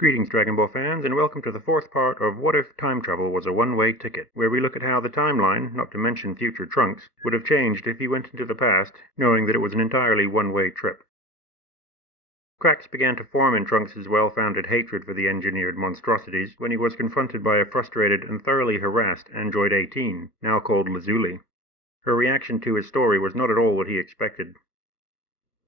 Greetings, Dragon Ball fans, and welcome to the fourth part of What If Time Travel Was a One-Way Ticket, where we look at how the timeline, not to mention future Trunks, would have changed if he went into the past, knowing that it was an entirely one-way trip. Cracks began to form in Trunks' well-founded hatred for the engineered monstrosities when he was confronted by a frustrated and thoroughly harassed Android 18, now called Lazuli. Her reaction to his story was not at all what he expected.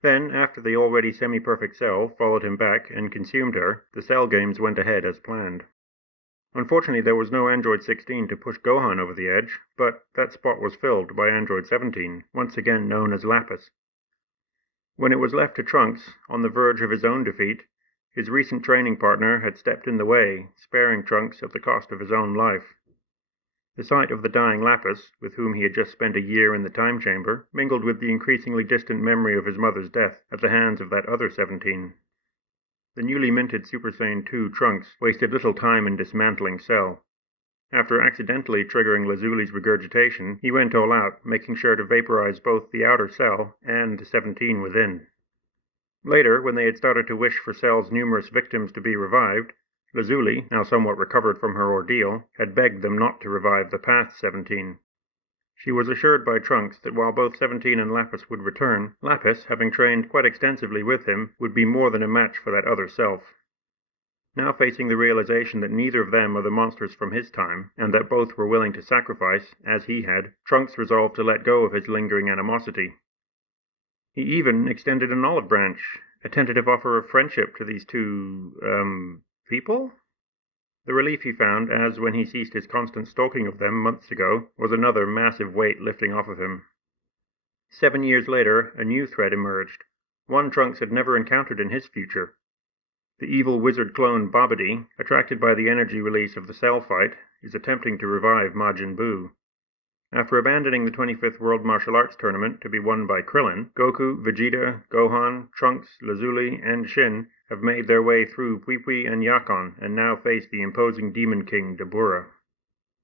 Then, after the already semi-perfect Cell followed him back and consumed her, the Cell games went ahead as planned. Unfortunately, there was no Android 16 to push Gohan over the edge, but that spot was filled by Android 17, once again known as Lapis. When it was left to Trunks, on the verge of his own defeat, his recent training partner had stepped in the way, sparing Trunks at the cost of his own life. The sight of the dying Lapis, with whom he had just spent a year in the time chamber, mingled with the increasingly distant memory of his mother's death at the hands of that other 17. The newly minted Super Saiyan 2 Trunks wasted little time in dismantling Cell. After accidentally triggering Lazuli's regurgitation, he went all out, making sure to vaporize both the outer Cell and the 17 within. Later, when they had started to wish for Cell's numerous victims to be revived, Lazuli, now somewhat recovered from her ordeal, had begged them not to revive the past 17. She was assured by Trunks that while both 17 and Lapis would return, Lapis, having trained quite extensively with him, would be more than a match for that other self. Now facing the realization that neither of them are the monsters from his time, and that both were willing to sacrifice, as he had, Trunks resolved to let go of his lingering animosity. He even extended an olive branch, a tentative offer of friendship to these two, people? The relief he found, as when he ceased his constant stalking of them months ago, was another massive weight lifting off of him. 7 years later, a new threat emerged, one Trunks had never encountered in his future. The evil wizard clone Babidi, attracted by the energy release of the Cell fight, is attempting to revive Majin Buu. After abandoning the 25th World Martial Arts Tournament to be won by Krillin, Goku, Vegeta, Gohan, Trunks, Lazuli, and Shin have made their way through Pui and Yakon and now face the imposing Demon King Dabura.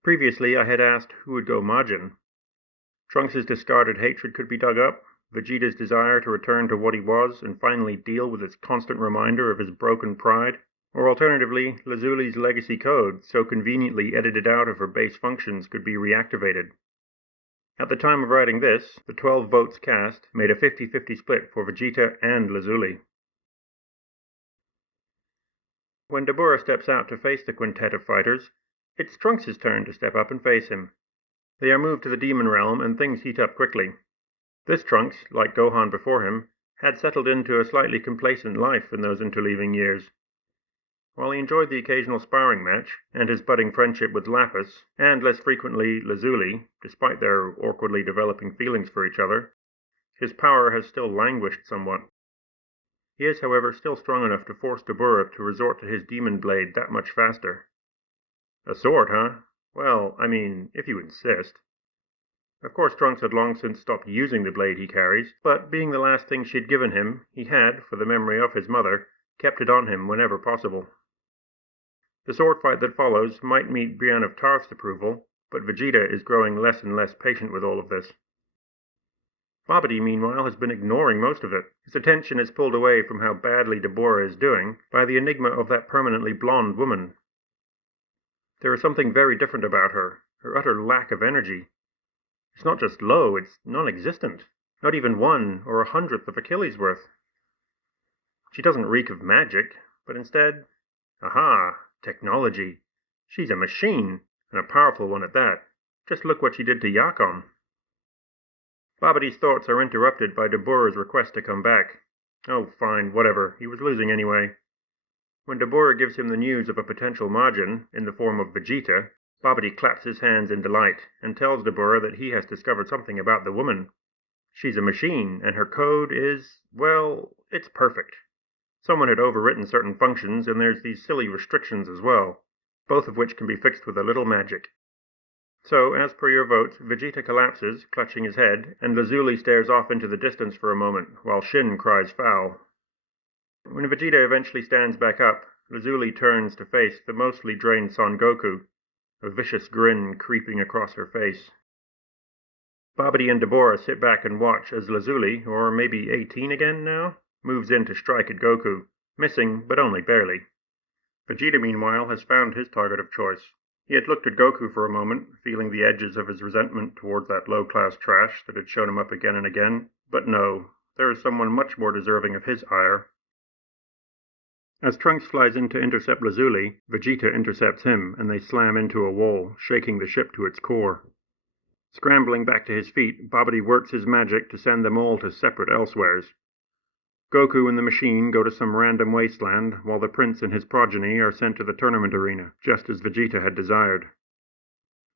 Previously, I had asked who would go Majin. Trunks' discarded hatred could be dug up, Vegeta's desire to return to what he was and finally deal with its constant reminder of his broken pride, or alternatively, Lazuli's legacy code, so conveniently edited out of her base functions, could be reactivated. At the time of writing this, the 12 votes cast made a 50-50 split for Vegeta and Lazuli. When Dabura steps out to face the quintet of fighters, it's Trunks' turn to step up and face him. They are moved to the Demon Realm and things heat up quickly. This Trunks, like Gohan before him, had settled into a slightly complacent life in those interleaving years. While he enjoyed the occasional sparring match, and his budding friendship with Lapis, and less frequently Lazuli, despite their awkwardly developing feelings for each other, his power has still languished somewhat. He is, however, still strong enough to force Dabura to resort to his demon blade that much faster. A sword, huh? Well, I mean, if you insist. Of course, Trunks had long since stopped using the blade he carries, but being the last thing she'd given him, he had, for the memory of his mother, kept it on him whenever possible. The sword fight that follows might meet Brienne of Tarth's approval, but Vegeta is growing less and less patient with all of this. Babidi, meanwhile, has been ignoring most of it. His attention is pulled away from how badly Dabura is doing by the enigma of that permanently blonde woman. There is something very different about her, her utter lack of energy. It's not just low, it's non-existent, not even 1 or 100th of Achilles' worth. She doesn't reek of magic, but instead, aha! Technology. She's a machine, and a powerful one at that. Just look what she did to Yakon. Babidi's thoughts are interrupted by Dabura's request to come back. Oh, fine, whatever. He was losing anyway. When Dabura gives him the news of a potential Majin, in the form of Vegeta, Babidi claps his hands in delight, and tells Dabura that he has discovered something about the woman. She's a machine, and her code is, well, it's perfect. Someone had overwritten certain functions, and there's these silly restrictions as well, both of which can be fixed with a little magic. So, as per your vote, Vegeta collapses, clutching his head, and Lazuli stares off into the distance for a moment, while Shin cries foul. When Vegeta eventually stands back up, Lazuli turns to face the mostly drained Son Goku, a vicious grin creeping across her face. Babidi and Dabura sit back and watch as Lazuli, or maybe 18 again now, moves in to strike at Goku, missing, but only barely. Vegeta, meanwhile, has found his target of choice. He had looked at Goku for a moment, feeling the edges of his resentment towards that low-class trash that had shown him up again and again, but no, there is someone much more deserving of his ire. As Trunks flies in to intercept Lazuli, Vegeta intercepts him, and they slam into a wall, shaking the ship to its core. Scrambling back to his feet, Babidi works his magic to send them all to separate elsewheres. Goku and the machine go to some random wasteland, while the prince and his progeny are sent to the tournament arena, just as Vegeta had desired.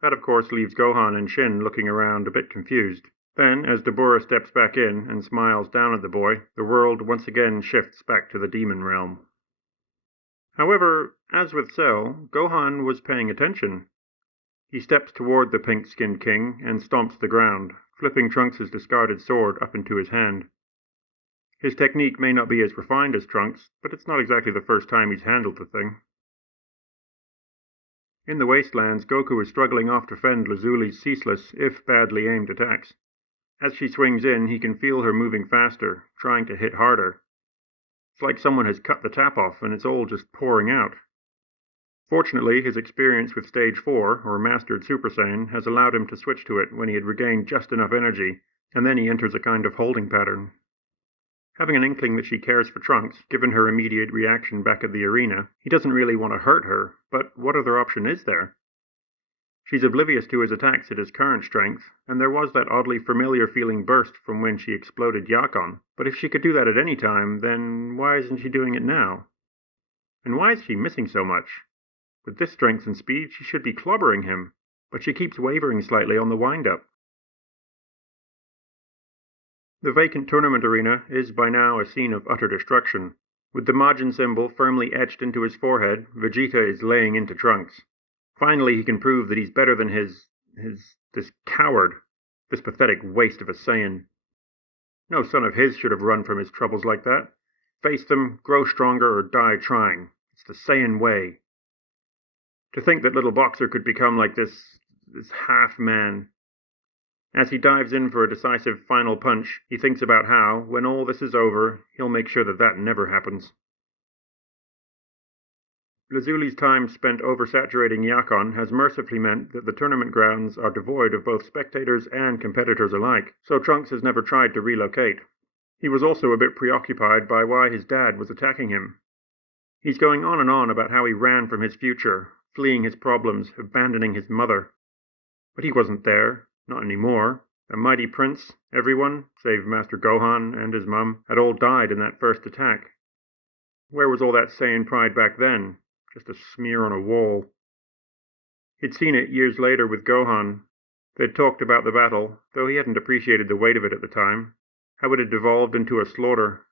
That, of course, leaves Gohan and Shin looking around a bit confused. Then, as Dabura steps back in and smiles down at the boy, the world once again shifts back to the demon realm. However, as with Cell, Gohan was paying attention. He steps toward the pink-skinned king and stomps the ground, flipping Trunks' discarded sword up into his hand. His technique may not be as refined as Trunks, but it's not exactly the first time he's handled the thing. In the wastelands, Goku is struggling off to fend Lazuli's ceaseless, if badly aimed attacks. As she swings in, he can feel her moving faster, trying to hit harder. It's like someone has cut the tap off and it's all just pouring out. Fortunately, his experience with Stage 4, or Mastered Super Saiyan, has allowed him to switch to it when he had regained just enough energy, and then he enters a kind of holding pattern. Having an inkling that she cares for Trunks, given her immediate reaction back at the arena, he doesn't really want to hurt her, but what other option is there? She's oblivious to his attacks at his current strength, and there was that oddly familiar feeling burst from when she exploded Yakon, but if she could do that at any time, then why isn't she doing it now? And why is she missing so much? With this strength and speed, she should be clobbering him, but she keeps wavering slightly on the wind-up. The vacant tournament arena is by now a scene of utter destruction. With the Majin symbol firmly etched into his forehead, Vegeta is laying into Trunks. Finally, he can prove that he's better than this coward, this pathetic waste of a Saiyan. No son of his should have run from his troubles like that. Face them, grow stronger, or die trying. It's the Saiyan way. To think that little Boxer could become like this half-man. As he dives in for a decisive final punch, he thinks about how, when all this is over, he'll make sure that never happens. Lazuli's time spent oversaturating Yakon has mercifully meant that the tournament grounds are devoid of both spectators and competitors alike, so Trunks has never tried to relocate. He was also a bit preoccupied by why his dad was attacking him. He's going on and on about how he ran from his future, fleeing his problems, abandoning his mother. But he wasn't there, not anymore. The mighty prince, everyone, save Master Gohan and his mum, had all died in that first attack. Where was all that Saiyan pride back then? Just a smear on a wall. He'd seen it years later with Gohan. They'd talked about the battle, though he hadn't appreciated the weight of it at the time, how it had devolved into a slaughter.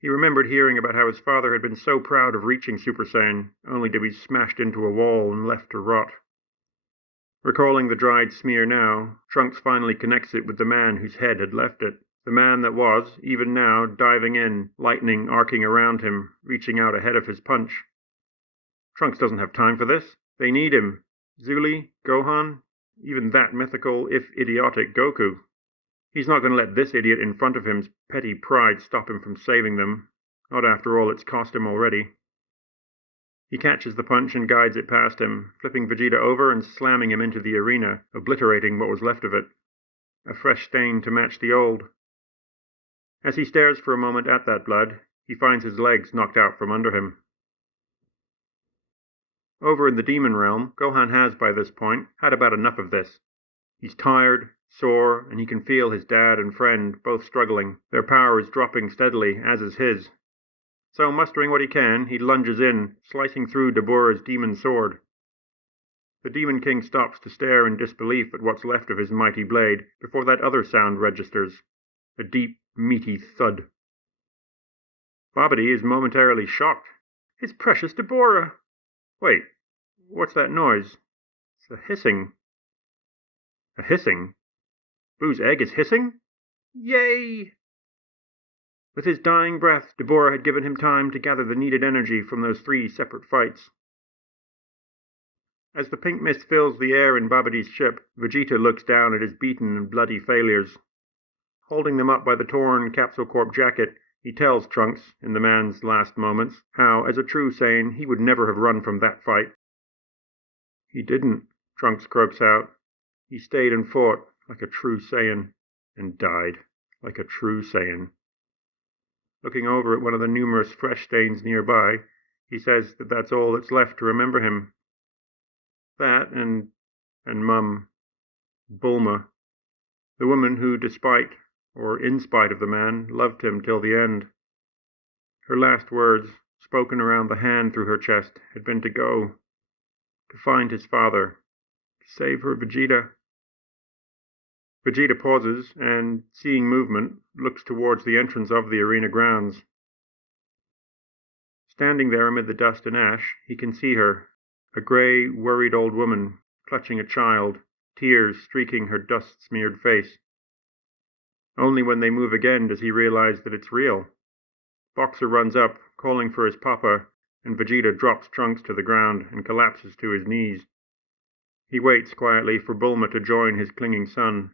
He remembered hearing about how his father had been so proud of reaching Super Saiyan, only to be smashed into a wall and left to rot. Recalling the dried smear now, Trunks finally connects it with the man whose head had left it. The man that was, even now, diving in, lightning arcing around him, reaching out ahead of his punch. Trunks doesn't have time for this. They need him. Zuli, Gohan, even that mythical, if idiotic, Goku. He's not going to let this idiot in front of him's petty pride stop him from saving them. Not after all it's cost him already. He catches the punch and guides it past him, flipping Vegeta over and slamming him into the arena, obliterating what was left of it. A fresh stain to match the old. As he stares for a moment at that blood, he finds his legs knocked out from under him. Over in the demon realm, Gohan has, by this point, had about enough of this. He's tired, sore, and he can feel his dad and friend both struggling. Their power is dropping steadily, as is his. So, mustering what he can, he lunges in, slicing through Dabura's demon sword. The Demon King stops to stare in disbelief at what's left of his mighty blade, before that other sound registers. A deep, meaty thud. Babidi is momentarily shocked. His precious Dabura! Wait, what's that noise? It's a hissing. A hissing? Boo's egg is hissing? Yay! With his dying breath, Dabura had given him time to gather the needed energy from those 3 separate fights. As the pink mist fills the air in Babidi's ship, Vegeta looks down at his beaten and bloody failures. Holding them up by the torn Capsule Corp jacket, He tells Trunks, in the man's last moments, how, as a true Saiyan, he would never have run from that fight. He didn't, Trunks croaks out. He stayed and fought like a true Saiyan, and died like a true Saiyan. Looking over at one of the numerous fresh stains nearby, he says that that's all that's left to remember him. That and Mum, Bulma, the woman who, despite or in spite of the man, loved him till the end. Her last words, spoken around the hand through her chest, had been to go, to find his father, to save her Vegeta. Vegeta pauses and, seeing movement, looks towards the entrance of the arena grounds. Standing there amid the dust and ash, he can see her, a grey, worried old woman, clutching a child, tears streaking her dust-smeared face. Only when they move again does he realize that it's real. Boxer runs up, calling for his papa, and Vegeta drops Trunks to the ground and collapses to his knees. He waits quietly for Bulma to join his clinging son.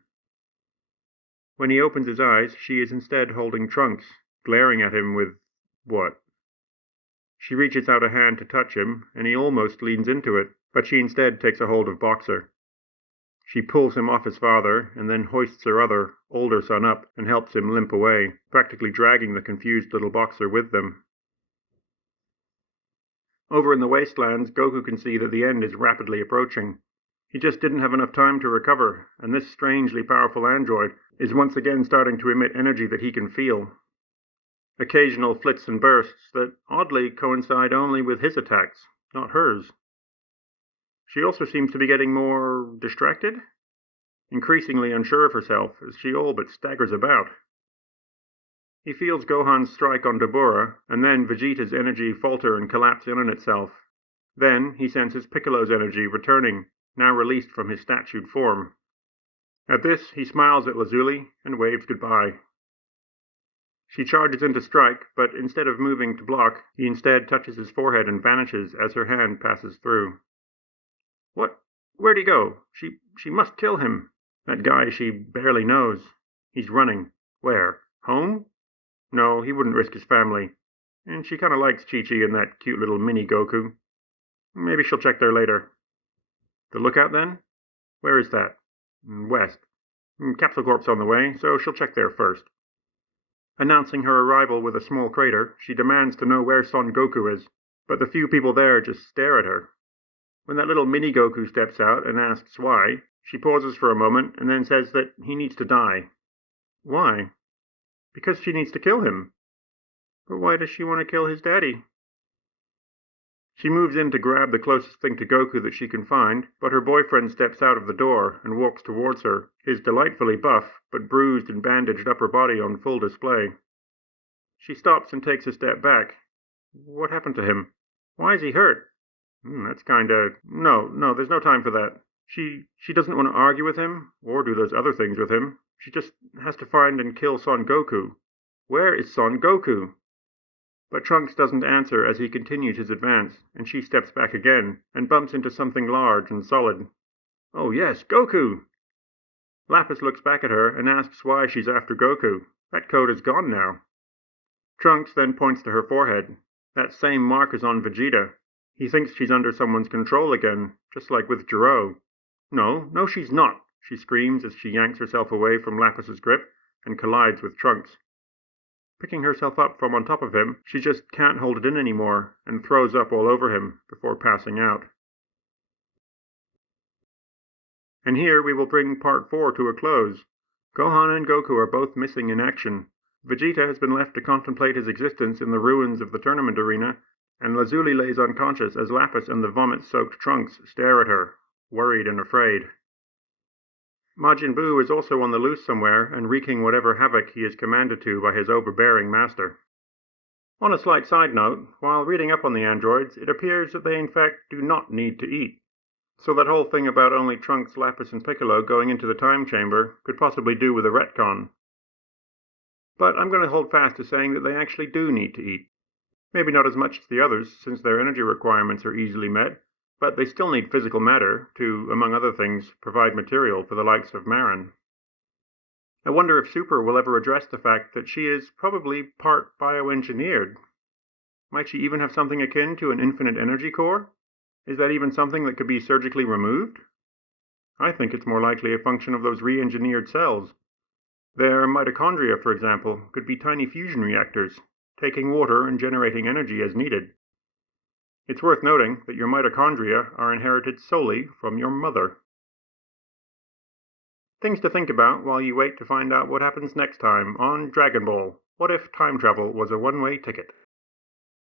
When he opens his eyes, she is instead holding Trunks, glaring at him with what? She reaches out a hand to touch him, and he almost leans into it, but she instead takes a hold of Boxer. She pulls him off his father, and then hoists her other, older son up and helps him limp away, practically dragging the confused little Boxer with them. Over in the wastelands, Goku can see that the end is rapidly approaching. He just didn't have enough time to recover, and this strangely powerful android is once again starting to emit energy that he can feel. Occasional flits and bursts that oddly coincide only with his attacks, not hers. She also seems to be getting more distracted, increasingly unsure of herself as she all but staggers about. He feels Gohan's strike on Dabura, and then Vegeta's energy falter and collapse in on itself. Then he senses Piccolo's energy returning, now released from his statued form. At this, he smiles at Lazuli and waves goodbye. She charges in to strike, but instead of moving to block, he instead touches his forehead and vanishes as her hand passes through. What? Where'd he go? She must kill him. That guy she barely knows. He's running. Where? Home? No, he wouldn't risk his family. And she kinda likes Chi-Chi and that cute little mini Goku. Maybe she'll check there later. The lookout, then? Where is that? West. Capsule Corp's on the way, so she'll check there first. Announcing her arrival with a small crater, she demands to know where Son Goku is, but the few people there just stare at her. When that little mini Goku steps out and asks why, she pauses for a moment and then says that he needs to die. Why? Because she needs to kill him. But why does she want to kill his daddy? She moves in to grab the closest thing to Goku that she can find, but her boyfriend steps out of the door and walks towards her, his delightfully buff but bruised and bandaged upper body on full display. She stops and takes a step back. What happened to him? Why is he hurt? That's kinda... No, there's no time for that. She doesn't want to argue with him, or do those other things with him. She just has to find and kill Son Goku. Where is Son Goku? But Trunks doesn't answer as he continues his advance, and she steps back again, and bumps into something large and solid. Oh yes, Goku! Lapis looks back at her and asks why she's after Goku. That code is gone now. Trunks then points to her forehead. That same mark is on Vegeta. He thinks she's under someone's control again, just like with Gero. No, she's not, she screams as she yanks herself away from Lapis's grip and collides with Trunks. Picking herself up from on top of him, she just can't hold it in anymore and throws up all over him before passing out. And here we will bring Part 4 to a close. Gohan and Goku are both missing in action. Vegeta has been left to contemplate his existence in the ruins of the tournament arena, and Lazuli lays unconscious as Lapis and the vomit-soaked Trunks stare at her, worried and afraid. Majin Buu is also on the loose somewhere and wreaking whatever havoc he is commanded to by his overbearing master. On a slight side note, while reading up on the androids, it appears that they in fact do not need to eat. So that whole thing about only Trunks, Lapis, and Piccolo going into the time chamber could possibly do with a retcon. But I'm going to hold fast to saying that they actually do need to eat. Maybe not as much as the others, since their energy requirements are easily met, but they still need physical matter to, among other things, provide material for the likes of Marin. I wonder if Super will ever address the fact that she is probably part bioengineered. Might she even have something akin to an infinite energy core? Is that even something that could be surgically removed? I think it's more likely a function of those re-engineered cells. Their mitochondria, for example, could be tiny fusion reactors, taking water and generating energy as needed. It's worth noting that your mitochondria are inherited solely from your mother. Things to think about while you wait to find out what happens next time on Dragon Ball. What if time travel was a one-way ticket?